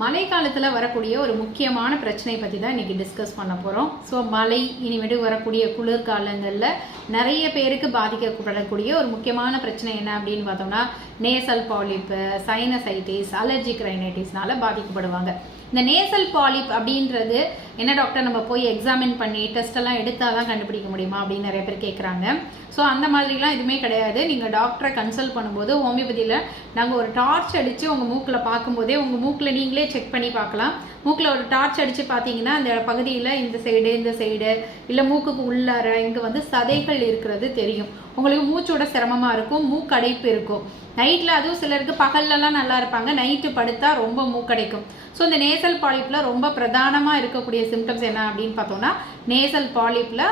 மழை காலத்தில் வரக்கூடிய ஒரு முக்கியமான பிரச்சனை பற்றி தான் இன்றைக்கி டிஸ்கஸ் பண்ண போகிறோம். ஸோ மழை இனிமேட்டு வரக்கூடிய குளிர்காலங்களில் நிறைய பேருக்கு பாதிக்கப்படக்கூடிய ஒரு முக்கியமான பிரச்சனை என்ன அப்படின்னு பார்த்தோம்னா நேசல் பாலிப்பு, சைனசைட்டிஸ், அலர்ஜிக் ரைனைட்டிஸ்னால பாதிக்கப்படுவாங்க. இந்த நேசல் பாலிப் அப்படின்றது என்ன டாக்டர், நம்ம போய் எக்ஸாமின் பண்ணி டெஸ்ட் எல்லாம் எடுத்தால் தான் கண்டுபிடிக்க முடியுமா அப்படின்னு நிறைய பேர் கேட்குறாங்க. ஸோ அந்த மாதிரிலாம் எதுவுமே கிடையாது. நீங்கள் டாக்டரை கன்சல்ட் பண்ணும்போது ஹோமியோபதியில் நாங்கள் ஒரு டார்ச் அடித்து உங்கள் மூக்கில் பார்க்கும்போதே உங்கள் மூக்கில் நீங்களே செக் பண்ணி பார்க்கலாம். மூக்கில் ஒரு டார்ச் அடித்து பார்த்தீங்கன்னா அந்த பகுதியில் இந்த சைடு இல்லை மூக்குக்கு உள்ளார இங்கே வந்து சதைகள் இருக்கிறது தெரியும். உங்களுக்கு மூச்சோட சிரமமாக இருக்கும், மூக்கடைப்பு இருக்கும். நைட்டில் அதுவும் சிலருக்கு பகல்லலாம் நல்லா இருப்பாங்க, நைட்டு படுத்தா ரொம்ப மூக்கடைக்கும். ஸோ இந்த நேசல் பாலிப்பில் ரொம்ப பிரதானமாக இருக்கக்கூடிய சிம்டம்ஸ் என்ன அப்படின்னு பார்த்தோம்னா நேசல் பாலிப்பில்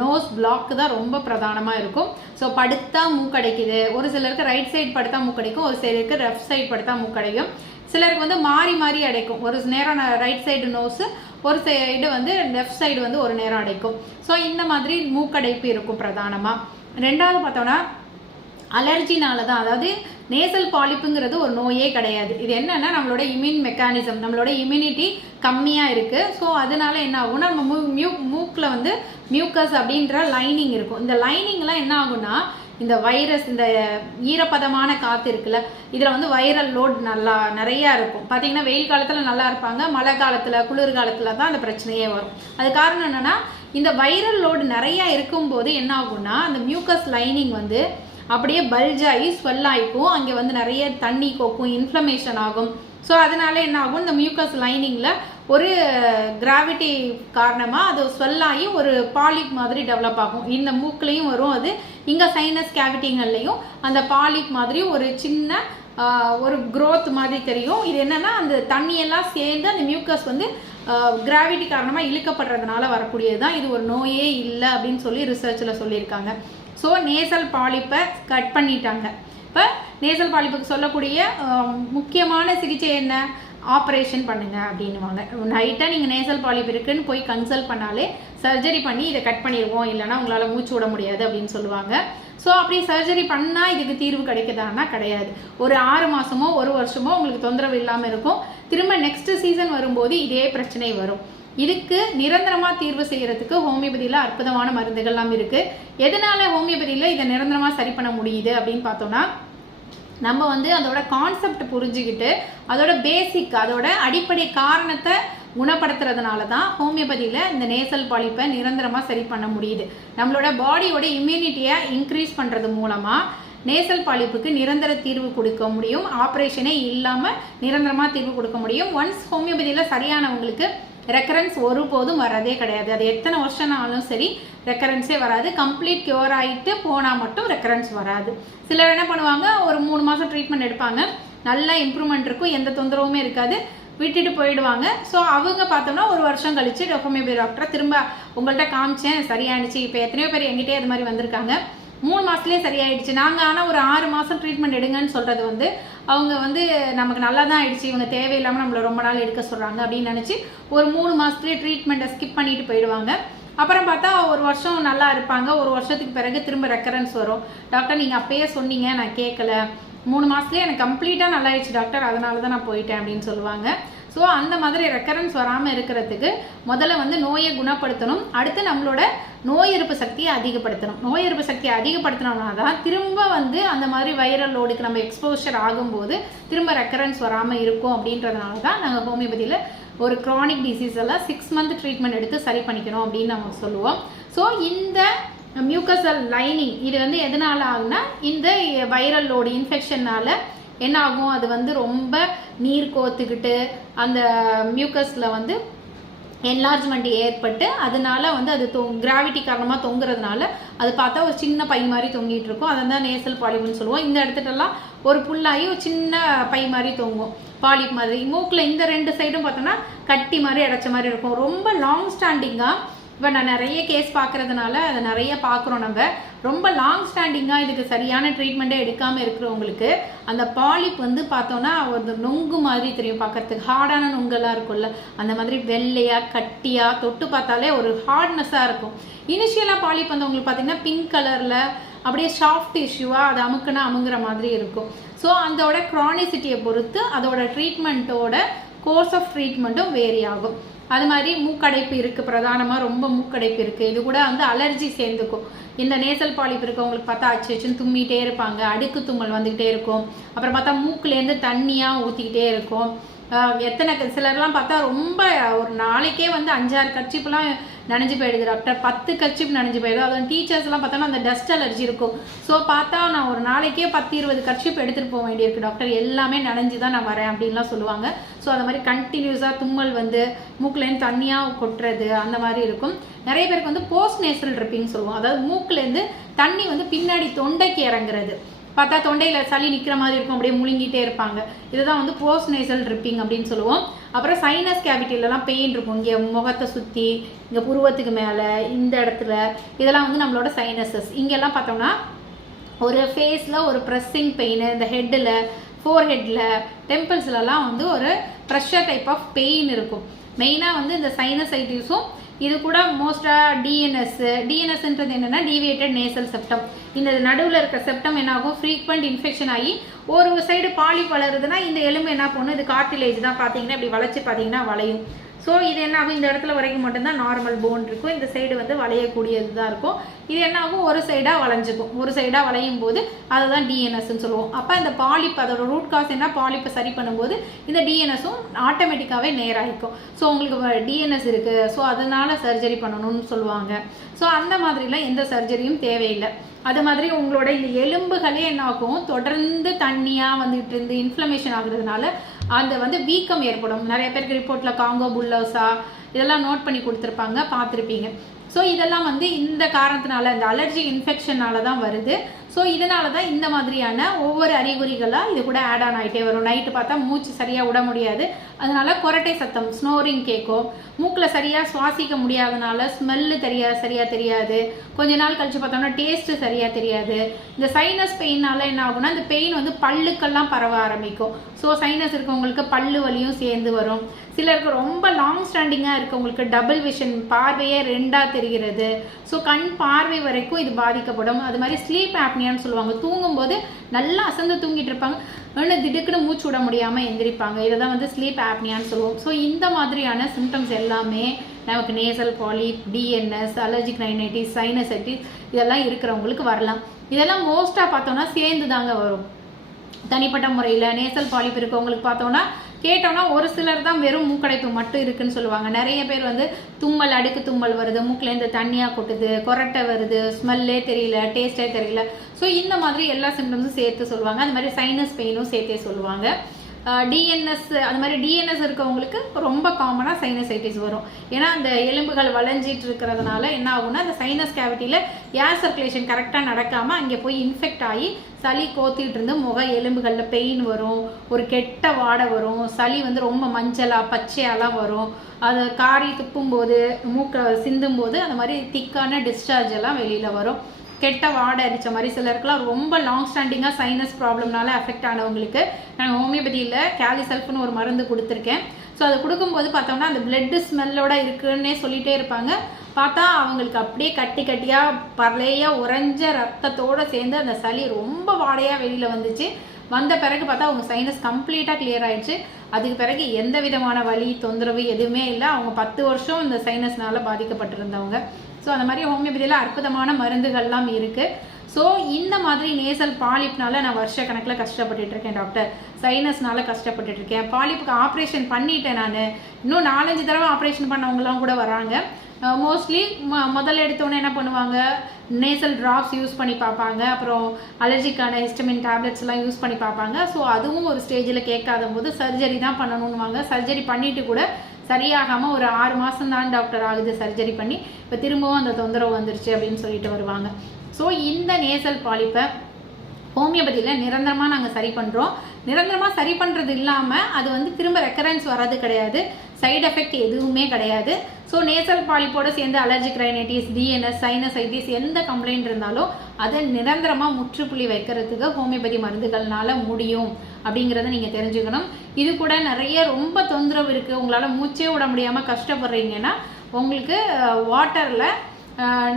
நோஸ் பிளாக் தான் ரொம்ப பிரதானமாக இருக்கும். ஸோ படுத்தா மூக்கடைக்குது. ஒரு சிலருக்கு ரைட் சைடு படுத்தா மூக்கடைக்கும், ஒரு சிலருக்கு லெஃப்ட் சைடு படுத்தா மூக்கடைக்கும். சிலருக்கு வந்து மாறி மாறி அடைக்கும். ஒரு நேரம் ரைட் சைடு நோஸு, ஒரு சைடு வந்து லெஃப்ட் சைடு வந்து ஒரு நேரம் அடைக்கும். ஸோ இந்த மாதிரி மூக்கடைப்பு இருக்கும் பிரதானமாக. ரெண்டாவது பார்த்தோன்னா அலர்ஜினால தான். அதாவது நேசல் பாலிப்புங்கிறது ஒரு நோயே கிடையாது. இது என்னன்னா நம்மளோட இம்யூன் மெக்கானிசம், நம்மளோட இம்யூனிட்டி கம்மியாக இருக்குது. ஸோ அதனால என்ன ஆகும்னா நம்ம மூக்கில் வந்து மியூக்கஸ் அப்படின்ற லைனிங் இருக்கும். இந்த லைனிங்லாம் என்ன ஆகும்னா இந்த வைரஸ், இந்த ஈரப்பதமான காற்று இருக்குல்ல, இதில் வந்து வைரல் லோட் நிறையா இருக்கும். பார்த்தீங்கன்னா வெயில் காலத்தில் நல்லா இருப்பாங்க, மழை காலத்தில் குளிர்காலத்தில் தான் அந்த பிரச்சனையே வரும். அது காரணம் என்னென்னா இந்த வைரல் லோடு நிறையா இருக்கும்போது என்ன ஆகும்னா அந்த மியூக்கஸ் லைனிங் வந்து அப்படியே பல்ஜாகி ஸ்வெல் ஆகிக்கும். அங்கே வந்து நிறைய தண்ணி கொக்கும், இன்ஃப்ளமேஷன் ஆகும். ஸோ அதனால என்ன ஆகும், இந்த மியூக்கஸ் லைனிங்கில் ஒரு கிராவிட்டி காரணமாக அது ஸ்வெல்லாகி ஒரு பாலிப் மாதிரி டெவலப் ஆகும். இந்த மூக்குலையும் வரும், அது இங்கே சைனஸ் கேவிட்டிங்கள்லையும் அந்த பாலிப் மாதிரி ஒரு சின்ன ஒரு க்ரோத் மாதிரி தெரியும். இது என்னென்னா அந்த தண்ணியெல்லாம் சேர்ந்து அந்த மியூக்கஸ் வந்து கிராவிட்டி காரணமாக இழுக்கப்படுறதுனால வரக்கூடியது தான். இது ஒரு நோயே இல்லை அப்படின்னு சொல்லி ரிசர்ச்சில் சொல்லியிருக்காங்க. ஸோ நேசல் பாலிப்பை கட் பண்ணிட்டாங்க. இப்போ நேசல் பாலிப்புக்கு சொல்லக்கூடிய முக்கியமான சிகிச்சை என்ன, ஆப்ரேஷன் பண்ணுங்க அப்படின்வாங்க. நைட்டாக நீங்கள் நேசல் பாலிப் இருக்குன்னு போய் கன்சல்ட் பண்ணாலே சர்ஜரி பண்ணி இதை கட் பண்ணிடுவோம், இல்லைனா உங்களால் மூச்சு விட முடியாது அப்படின்னு சொல்லுவாங்க. ஸோ அப்படி சர்ஜரி பண்ணால் இதுக்கு தீர்வு கிடைக்குதான்னா கிடையாது. ஒரு 6 மாதமோ 1 வருஷமோ உங்களுக்கு தொந்தரவு இல்லாமல் இருக்கும். திரும்ப நெக்ஸ்ட் சீசன் வரும்போது இதே பிரச்சனை வரும். இதுக்கு நிரந்தரமாக தீர்வு செய்யறதுக்கு ஹோமியோபதியில் அற்புதமான மருந்துகள்லாம் இருக்குது. எதனால ஹோமியோபதியில் இதை நிரந்தரமாக சரி பண்ண முடியுது அப்படின்னு பார்த்தோம்னா நம்ம வந்து அதோட கான்செப்ட் புரிஞ்சுக்கிட்டு அதோட பேசிக், அதோட அடிப்படை காரணத்தை குணப்படுத்துறதுனால தான் ஹோமியோபதியில் இந்த நேசல் பாலிப்பை நிரந்தரமாக சரி பண்ண முடியுது. நம்மளோட பாடியோட இம்யூனிட்டியை இன்க்ரீஸ் பண்ணுறது மூலமாக நேசல் பாலிப்புக்கு நிரந்தர தீர்வு கொடுக்க முடியும். ஆப்ரேஷனே இல்லாமல் நிரந்தரமாக தீர்வு கொடுக்க முடியும். ஒன்ஸ் ஹோமியோபதியில் சரியானவங்களுக்கு ரெக்கரன்ஸ் ஒருபோதும் வரதே கிடையாது. அது எத்தனை வருஷம் ஆனாலும் சரி ரெக்கரன்ஸே வராது. கம்ப்ளீட் கியூர் ஆகிட்டு போனால் மட்டும் ரெக்கரன்ஸ் வராது. சிலர் என்ன பண்ணுவாங்க, ஒரு 3 மாதம் ட்ரீட்மெண்ட் எடுப்பாங்க, நல்ல இம்ப்ரூவ்மெண்ட் இருக்கும், எந்த தொந்தரவுமே இருக்காது, விட்டுட்டு போயிடுவாங்க. ஸோ அவங்க பார்த்தோம்னா 1 வருஷம் கழிச்சு ஹோமியோபதி டாக்டரை திரும்ப உங்கள்கிட்ட காமிச்சேன், சரியாயிடுச்சு. இப்போ எத்தனையோ பேர் எங்கிட்டே அது மாதிரி வந்திருக்காங்க, 3 மாதத்துலேயே சரியாயிடுச்சு. நாங்கள் ஆனால் ஒரு 6 மாதம் ட்ரீட்மெண்ட் எடுங்கன்னு சொல்கிறது வந்து அவங்க வந்து நமக்கு நல்லா தான் ஆயிடுச்சு, இவங்க தேவையில்லாமல் நம்மளை ரொம்ப நாள் எடுக்க சொல்கிறாங்க அப்படின்னு நினச்சி ஒரு 3 மாதத்துலேயே ட்ரீட்மெண்ட்டை ஸ்கிப் பண்ணிட்டு போயிடுவாங்க. அப்புறம் பார்த்தா 1 வருஷம் நல்லா இருப்பாங்க. 1 வருஷத்துக்கு பிறகு திரும்ப ரெக்கரன்ஸ் வரும். டாக்டர் நீங்கள் அப்பயே சொன்னீங்க, நான் கேட்கல, 3 மாதத்துலேயே எனக்கு கம்ப்ளீட்டாக நல்லா ஆயிடுச்சு டாக்டர், அதனால தான் நான் போயிட்டேன் அப்படின்னு சொல்லுவாங்க. ஸோ அந்த மாதிரி ரெக்கரன்ஸ் வராமல் இருக்கிறதுக்கு முதல்ல வந்து நோயை குணப்படுத்தணும். அடுத்து நம்மளோட நோய் எதிர்ப்பு சக்தியை அதிகப்படுத்தணும். நோய் எதிர்ப்பு சக்தியை அதிகப்படுத்தினோம்னா தான் திரும்ப வந்து அந்த மாதிரி வைரல் லோடுக்கு நம்ம எக்ஸ்போஷர் ஆகும்போது திரும்ப ரெக்கரன்ஸ் வராமல் இருக்கும். அப்படின்றதுனால தான் நாங்கள் ஹோமியோபதியில் ஒரு க்ரானிக் டிசீஸ் எல்லாம் 6 மந்த் ட்ரீட்மெண்ட் எடுத்து சரி பண்ணிக்கணும் அப்படின்னு நம்ம சொல்லுவோம். ஸோ இந்த மியூக்கசல் லைனிங் இது வந்து எதனால ஆகுனா இந்த வைரல் லோடு இன்ஃபெக்ஷன்னால என்ன ஆகும், அது வந்து ரொம்ப நீர் கோத்துக்கிட்டு அந்த மியூக்கஸில் வந்து என்லார்ஜ்மெண்ட் ஏற்பட்டு அதனால வந்து அது கிராவிட்டி காரணமாக தொங்குறதுனால அது பார்த்தா ஒரு சின்ன பை மாதிரி தொங்கிட்டு இருக்கும். அதை தான் நேசல் பாலிப்னு சொல்லுவோம். இந்த இடத்துட்டெல்லாம் ஒரு புல்லாகி ஒரு சின்ன பை மாதிரி தொங்கும், பாலிப் மாதிரி. மூக்கில் இந்த 2 சைடும் பார்த்தோன்னா கட்டி மாதிரி அடைச்ச மாதிரி இருக்கும். ரொம்ப லாங் ஸ்டாண்டிங்காக, இப்போ நான் நிறைய கேஸ் பார்க்குறதுனால அதை நிறைய பார்க்குறோம். நம்ம ரொம்ப லாங் ஸ்டாண்டிங்காக இதுக்கு சரியான ட்ரீட்மெண்ட்டே எடுக்காமல் இருக்கிறவங்களுக்கு அந்த பாலிப் வந்து பார்த்தோன்னா ஒரு நொங்கு மாதிரி தெரியும் பார்க்கறதுக்கு. ஹார்டான நொங்கெல்லாம் இருக்கும்ல, அந்த மாதிரி வெள்ளையாக கட்டியாக தொட்டு பார்த்தாலே ஒரு ஹார்ட்னஸாக இருக்கும். இனிஷியலாக பாலிப் வந்து உங்களுக்கு பார்த்தீங்கன்னா பிங்க் கலரில் அப்படியே சாஃப்ட் டிஷ்யூவாக அது அமுக்குனா அமுங்குற மாதிரி இருக்கும். ஸோ அதோட க்ரானிசிட்டியை பொறுத்து அதோட ட்ரீட்மெண்ட்டோட கோர்ஸ் ஆஃப் ட்ரீட்மெண்ட்டும் வேரி ஆகும். அது மாதிரி மூக்கடைப்பு இருக்குது, பிரதானமாக ரொம்ப மூக்கடைப்பு இருக்குது. இது கூட வந்து அலர்ஜி சேர்ந்துக்கும். இந்த நேசல் பாலிப் இருக்கவங்களுக்கு பார்த்தா அச்சுன்னு தும்மிட்டே இருப்பாங்க, அடுக்கு தும்மல் வந்துக்கிட்டே இருக்கும். அப்புறம் பார்த்தா மூக்குலேருந்து தண்ணியாக ஊற்றிக்கிட்டே இருக்கும். எத்தனை சிலர்லாம் பார்த்தா ரொம்ப ஒரு நாளைக்கே வந்து 5-6 கர்ச்சிப்லாம் நனைஞ்சு போயிடுது டாக்டர், 10 கர்ச்சிப் நனைஞ்சு போயிடுது. அதுவும் டீச்சர்ஸ்லாம் பார்த்தோன்னா அந்த டஸ்ட் அலர்ஜி இருக்கும். ஸோ பார்த்தா நான் ஒரு நாளைக்கே 10-20 கர்ச்சிப் எடுத்துகிட்டு போக வேண்டியிருக்கு டாக்டர், எல்லாமே நனைஞ்சு தான் நான் வரேன் அப்படின்லாம் சொல்லுவாங்க. ஸோ அந்த மாதிரி கண்டினியூஸாக தும்மல் வந்து மூக்குலேருந்து தண்ணியாக கொட்டுறது அந்த மாதிரி இருக்கும். நிறைய பேருக்கு வந்து போஸ்ட் நேசல் ட்ரிப்பிங் சொல்லுவோம், அதாவது மூக்குலேருந்து தண்ணி வந்து பின்னாடி தொண்டைக்கு இறங்குறது. பார்த்தா தொண்டையில் சளி நிற்கிற மாதிரி இருக்கும், அப்படியே முழுங்கிட்டே இருப்பாங்க. இதுதான் வந்து போஸ்ட் நேசல் ட்ரிப்பிங் அப்படின்னு சொல்லுவோம். அப்புறம் சைனஸ் கேவிட்டிலலாம் பெயின் இருக்கும், இங்கே முகத்தை சுற்றி, இங்கே புருவத்துக்கு மேலே, இந்த இடத்துல, இதெல்லாம் வந்து நம்மளோட சைனஸஸ். இங்கெல்லாம் பார்த்தோம்னா ஒரு ஃபேஸில் ஒரு ப்ரெஸ்ஸிங் பெயின், இந்த ஹெட்டில், ஃபோர்ஹெட்டில், டெம்பிள்ஸ்லலாம் வந்து ஒரு ப்ரெஷர் டைப் ஆஃப் பெயின் இருக்கும். மெயினாக வந்து இந்த சைனசைட்டிஸும் இது கூட மோஸ்ட்டாக டிஎன்எஸ்ன்றது என்னென்னா டீவியேட்டட் நேசல் செப்டம். இந்த நடுவில் இருக்க செப்டம் என்ன ஆகும், ஃப்ரீக்வெண்ட் இன்ஃபெக்ஷன் ஆகி ஒரு சைடு பாலிப் வளருதுன்னா இந்த எலும்பு என்ன பண்ணும், இது கார்டிலேஜ் தான், பார்த்தீங்கன்னா இப்படி வளைச்சி பார்த்தீங்கன்னா வளையும். ஸோ இது என்ன ஆகும், இந்த இடத்துல வரைக்கும் மட்டும்தான் நார்மல் போன் இருக்கும், இந்த சைடு வந்து வளையக்கூடியது தான் இருக்கும். இது என்ன ஆகும், ஒரு சைடாக வளைஞ்சிக்கும். ஒரு சைடாக வளையும் போது அதை தான் டிஎன்எஸ்ன்னு சொல்லுவோம். அப்போ இந்த பாலிப் அதோட ரூட் காஸ் என்ன, பாலிப்பை சரி பண்ணும்போது இந்த டிஎன்எஸும் ஆட்டோமேட்டிக்காகவே நேராகிக்கும். ஸோ உங்களுக்கு டிஎன்எஸ் இருக்குது, ஸோ அதனால சர்ஜரி பண்ணணும்னு சொல்லுவாங்க. ஸோ அந்த மாதிரிலாம் எந்த சர்ஜரியும் தேவையில்லை. அது மாதிரி உங்களோட இந்த எலும்புகளே என்ன ஆகும், தொடர்ந்து தண்ணியாக வந்துகிட்டு இருந்து இன்ஃப்ளமேஷன் ஆகுறதுனால அந்த வந்து வீக்கம் ஏற்படும். நிறைய பேருக்கு ரிப்போர்ட்டில் காங்கோ புல்லோசா இதெல்லாம் நோட் பண்ணி கொடுத்துருப்பாங்க, பார்த்துருப்பீங்க. ஸோ இதெல்லாம் வந்து இந்த காரணத்தினால, இந்த அலர்ஜி இன்ஃபெக்ஷனால தான் வருது. ஸோ இதனால தான் இந்த மாதிரியான ஒவ்வொரு அறிகுறிகளாக இது கூட ஆட் ஆன் ஆகிட்டே வரும். நைட்டு பார்த்தா மூச்சு சரியாக விட முடியாது, அதனால கொரட்டை சத்தம், ஸ்னோரிங் கேட்கும். மூக்கில் சரியாக சுவாசிக்க முடியாதனால ஸ்மெல்லு சரியாக தெரியாது. கொஞ்ச நாள் கழிச்சு பார்த்தோம்னா டேஸ்ட்டு சரியாக தெரியாது. இந்த சைனஸ் பெயினால் என்ன ஆகும்னா, இந்த பெயின் வந்து பல்லுக்கெல்லாம் பரவ ஆரம்பிக்கும். ஸோ சைனஸ் இருக்கவங்களுக்கு பல்லு வலியும் சேர்ந்து வரும். சிலருக்கு ரொம்ப லாங் ஸ்டாண்டிங்காக இருக்கவங்களுக்கு டபுள் விஷன், பார்வையே ரெண்டாக தெரிகிறது. ஸோ கண் பார்வை வரைக்கும் இது பாதிக்கப்படும். அது மாதிரி ஸ்லீப் ஆப்னியான்னு சொல்லுவாங்க, தூங்கும்போது நல்லா அசந்து தூங்கிட்டு இருப்பாங்க, ஆனால் திடுக்குன்னு மூச்சு விட முடியாமல் எந்திரிப்பாங்க. இதை தான் வந்து ஸ்லீப் ஆப்னியான்னு சொல்லுவோம். ஸோ இந்த மாதிரியான சிம்டம்ஸ் எல்லாமே நமக்கு nasal polyp, DNS, allergic rhinitis, sinusitis இதெல்லாம் இருக்கிறவங்களுக்கு வரலாம். இதெல்லாம் மோஸ்ட்டாக பார்த்தோன்னா சேர்ந்து தாங்க வரும். தனிப்பட்ட முறையில் நேசல் பாலிப் இருக்கவங்களுக்கு பார்த்தோன்னா கேட்டோன்னா ஒரு சிலர் தான் வெறும் மூக்கடைப்பு மட்டும் இருக்குன்னு சொல்லுவாங்க. நிறைய பேர் வந்து தும்மல், அடுக்கு தும்மல் வருது, மூக்கிலேருந்து தண்ணியாக கொட்டுது, கொரட்டை வருது, ஸ்மெல்லே தெரியல, டேஸ்ட்டே தெரியல. ஸோ இந்த மாதிரி எல்லா சிம்டம்ஸும் சேர்த்து சொல்லுவாங்க. அது மாதிரி சைனஸ் பெயினும் சேர்த்தே சொல்லுவாங்க. டிஎன்எஸ், அது மாதிரி டிஎன்எஸ் இருக்கவங்களுக்கு ரொம்ப காமனாக சைனசைட்டிஸ் வரும். ஏன்னா அந்த எலும்புகள் வளைஞ்சிட்டு இருக்கிறதுனால என்ன ஆகும்னா, அந்த சைனஸ் கேவிட்டியில் ஏர் சர்க்குலேஷன் கரெக்டாக நடக்காமல் அங்கே போய் இன்ஃபெக்ட் ஆகி சளி கோத்திட்டு இருந்து முக எலும்புகளில் பெயின் வரும், ஒரு கெட்ட வாடை வரும், சளி வந்து ரொம்ப மஞ்சளாக பச்சையாலாம் வரும். அதை காரி துப்பும்போது, மூக்கை சிந்தும் போது அந்த மாதிரி திக்கான டிஸ்சார்ஜ் எல்லாம் வெளியில் வரும். கெட்ட வாடை அடித்த மாதிரி சிலருக்குலாம் ரொம்ப லாங் ஸ்டாண்டிங்காக சைனஸ் ப்ராப்ளம்னால அஃபெக்ட் ஆனவங்களுக்கு நான் ஹோமியோபதியில் கேலிசல்ஃப்னு ஒரு மருந்து கொடுத்துருக்கேன். ஸோ அது கொடுக்கும்போது பார்த்தோம்னா அந்த பிளட்டு ஸ்மெல்லோட இருக்குன்னே சொல்லிகிட்டே இருப்பாங்க. பார்த்தா அவங்களுக்கு அப்படியே கட்டி கட்டியாக பழையாக உறைஞ்ச ரத்தத்தோடு சேர்ந்து அந்த சளி ரொம்ப வாடையாக வெளியில் வந்துச்சு. வந்த பிறகு பார்த்தா அவங்க சைனஸ் கம்ப்ளீட்டாக கிளியர் ஆயிடுச்சு. அதுக்கு பிறகு எந்த விதமான வலி தொந்தரவு எதுவுமே இல்லை. அவங்க 10 வருஷம் இந்த சைனஸ்னால பாதிக்கப்பட்டிருந்தவங்க. ஸோ அந்த மாதிரி ஹோமியோபதியில் அற்புதமான மருந்துகள்லாம் இருக்குது. ஸோ இந்த மாதிரி நேசல் பாலிப்னால நான் வருஷ கணக்கில் கஷ்டப்பட்டுட்டு இருக்கேன் டாக்டர், சைனஸ்னால கஷ்டப்பட்டுட்டு இருக்கேன். பாலிப்புக்கு ஆப்ரேஷன் பண்ணிட்டேன் நான், இன்னும் 4-5 தடவை ஆப்ரேஷன் பண்ணவங்கலாம் கூட வராங்க. மோஸ்ட்லி முதல்ல எடுத்தோன்னே என்ன பண்ணுவாங்க, நேசல் ட்ராப்ஸ் யூஸ் பண்ணி பார்ப்பாங்க, அப்புறம் அலர்ஜிக்கான ஹிஸ்டமின் டேப்லெட்ஸ்லாம் யூஸ் பண்ணி பார்ப்பாங்க. ஸோ அதுவும் ஒரு ஸ்டேஜில் கேட்காத போது சர்ஜரி தான் பண்ணணுன்னுவாங்க. சர்ஜரி பண்ணிவிட்டு கூட சரியாகாமல் ஒரு 6 மாதம் தான் டாக்டர் ஆகுது சர்ஜரி பண்ணி, இப்போ திரும்பவும் அந்த தொந்தரவு வந்துருச்சு அப்படின்னு சொல்லிட்டு வருவாங்க. ஸோ இந்த நேசல் பாலிப்பை ஹோமியோபதியில் நிரந்தரமாக நாங்கள் சரி பண்ணுறோம். நிரந்தரமாக சரி பண்ணுறது இல்லாமல் அது வந்து திரும்ப ரெக்கரன்ஸ் வர்றது கிடையாது, சைடு எஃபெக்ட் எதுவுமே கிடையாது. ஸோ நேசல் பாலிப்போடு சேர்ந்து அலர்ஜிக் ரைனைட்டிஸ், டிஎன்எஸ், சைனசைட்டிஸ் எந்த கம்ப்ளைண்ட் இருந்தாலும் அதை நிரந்தரமாக முற்றுப்புள்ளி வைக்கிறதுக்கு ஹோமியோபதி மருந்துகள்னால முடியும் அப்படிங்கிறத நீங்கள் தெரிஞ்சுக்கணும். இது கூட நிறைய ரொம்ப தொந்தரவு இருக்குது, உங்களால் மூச்சே விட முடியாமல் கஷ்டப்படுறீங்கன்னா உங்களுக்கு வாட்டரில்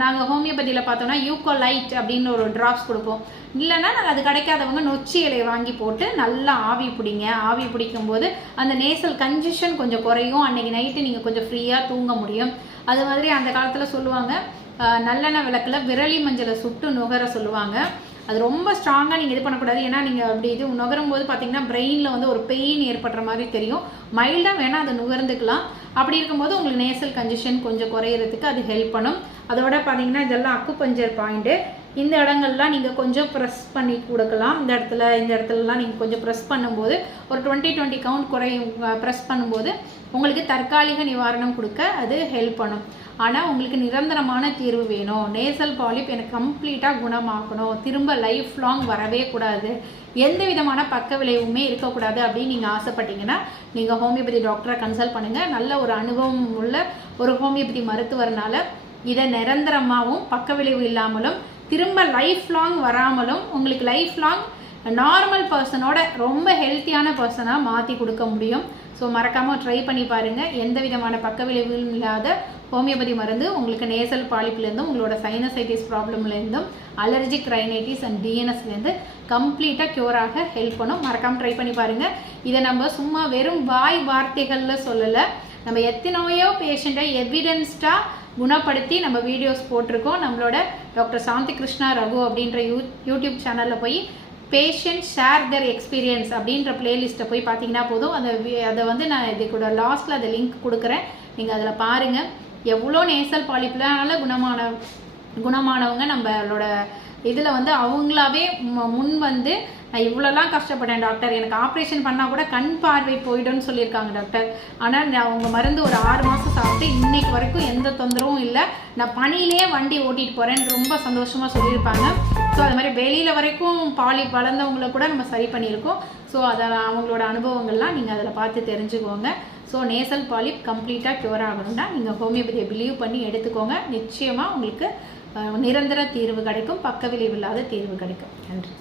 நாங்கள் ஹோமியோபதியில் பார்த்தோம்னா யூகோலைட் அப்படின்னு ஒரு ட்ராப்ஸ் கொடுப்போம். இல்லைன்னா நாங்கள் அது கிடைக்காதவங்க நொச்சி இலையை வாங்கி போட்டு நல்லா ஆவி பிடிங்க. ஆவி பிடிக்கும் போது அந்த நேசல் கன்ஜஷன் கொஞ்சம் குறையும். அன்னைக்கு நைட்டு நீங்கள் கொஞ்சம் ஃப்ரீயாக தூங்க முடியும். அது மாதிரி அந்த காலத்தில் சொல்லுவாங்க, நல்லெண்ணெய் விளக்கில் விரலி மஞ்சளை சுட்டு நுகர சொல்லுவாங்க. அது ரொம்ப ஸ்ட்ராங்காக நீங்கள் இது பண்ணக்கூடாது. ஏன்னா நீங்கள் அப்படி இது நுகரும் போது பார்த்தீங்கன்னா பிரெயினில் வந்து ஒரு பெயின் ஏற்படுற மாதிரி தெரியும். மைல்டாக வேணால் அதை நுகர்ந்துக்கலாம். அப்படி இருக்கும்போது உங்களுக்கு நேசல் கன்ஜஷன் கொஞ்சம் குறையிறதுக்கு அது ஹெல்ப் பண்ணும். அதோட பார்த்தீங்கன்னா இதெல்லாம் அக்குபஞ்சர் பாயிண்ட்டு. இந்த இடங்கள்லாம் நீங்கள் கொஞ்சம் ப்ரெஸ் பண்ணி கொடுக்கலாம். இந்த இடத்துலலாம் நீங்கள் கொஞ்சம் ப்ரெஸ் பண்ணும்போது ஒரு 20 கவுண்ட் குறையும். ப்ரெஸ் பண்ணும்போது உங்களுக்கு தற்காலிக நிவாரணம் கொடுக்க அது ஹெல்ப் பண்ணும். ஆனால் உங்களுக்கு நிரந்தரமான தீர்வு வேணும். நேசல் பாலிப் எனக்கு கம்ப்ளீட்டாக குணமாகணும், திரும்ப லைஃப் லாங் வரவே கூடாது, எந்த விதமான பக்க விளைவுமே இருக்கக்கூடாது அப்படின்னு நீங்கள் ஆசைப்பட்டீங்கன்னா நீங்கள் ஹோமியோபதி டாக்டரை கன்சல்ட் பண்ணுங்கள். நல்ல ஒரு அனுபவம் உள்ள ஒரு ஹோமியோபதி மருத்துவர்னால இதை நிரந்தரமாகவும் பக்க விளைவு இல்லாமலும் திரும்ப லைஃப் லாங் வராமலும் உங்களுக்கு லைஃப் லாங் நார்மல் பர்சனோட ரொம்ப ஹெல்த்தியான பர்சனாக மாற்றி கொடுக்க முடியும். ஸோ மறக்காமல் ட்ரை பண்ணி பாருங்கள். எந்த விதமான பக்க விளைவும் இல்லாத ஹோமியோபதி மருந்து உங்களுக்கு நேசல் பாலிப்லேருந்தும் உங்களோட சைனசைட்டிஸ் ப்ராப்ளம்லேருந்தும் அலர்ஜிக் ரைனைட்டிஸ் அண்ட் டிஎன்எஸ்லேருந்து கம்ப்ளீட்டாக க்யூராக ஹெல்ப் பண்ணும். மறக்காமல் ட்ரை பண்ணி பாருங்கள். இதை நம்ம சும்மா வெறும் வாய் வார்த்தைகளில் சொல்லலை, நம்ம எத்தனையோ பேஷண்ட்டை எவிடென்ஸ்டாக குணப்படுத்தி நம்ம வீடியோஸ் போட்டிருக்கோம். நம்மளோட டாக்டர் சாந்தி கிருஷ்ணா ரகு அப்படின்ற யூடியூப் சேனலில் போய் பேஷண்ட் ஷேர் தர் எக்ஸ்பீரியன்ஸ் அப்படின்ற பிளேலிஸ்ட்டை போய் பார்த்தீங்கன்னா போதும். அதை வந்து நான் இது கூட லாஸ்ட்டில் அதை லிங்க் கொடுக்குறேன், நீங்கள் அதில் பாருங்கள். எவ்வளோ நேசல் பாலிப்னால குணமானவங்க நம்மளோட இதில் வந்து அவங்களாவே முன் வந்து நான் இவ்வளோலாம் கஷ்டப்பட்டேன் டாக்டர், எனக்கு ஆப்ரேஷன் பண்ணால் கூட கண் பார்வை போய்டும்னு சொல்லியிருக்காங்க டாக்டர். ஆனால் நான் அவங்க மருந்து ஒரு 6 மாதம் சாப்பிட்டு இன்னைக்கு வரைக்கும் எந்த தொந்தரவும் இல்லை, நான் பனியிலே வண்டி ஓட்டிகிட்டு போகிறேன்னு ரொம்ப சந்தோஷமாக சொல்லியிருப்பாங்க. ஸோ அது மாதிரி வெளியில் வரைக்கும் பாலிப் வளர்ந்தவங்களை கூட நம்ம சரி பண்ணியிருக்கோம். ஸோ அதை அவங்களோட அனுபவங்கள்லாம் நீங்கள் அதில் பார்த்து தெரிஞ்சுக்கோங்க. ஸோ நேசல் பாலிப் கம்ப்ளீட்டாக க்யூர் ஆகணும்னா நீங்கள் ஹோமியோபதியை பிலீவ் பண்ணி எடுத்துக்கோங்க. நிச்சயமாக உங்களுக்கு நிரந்தர தீர்வு கிடைக்கும், பக்க விளைவு இல்லாத தீர்வு கிடைக்கும். நன்றி.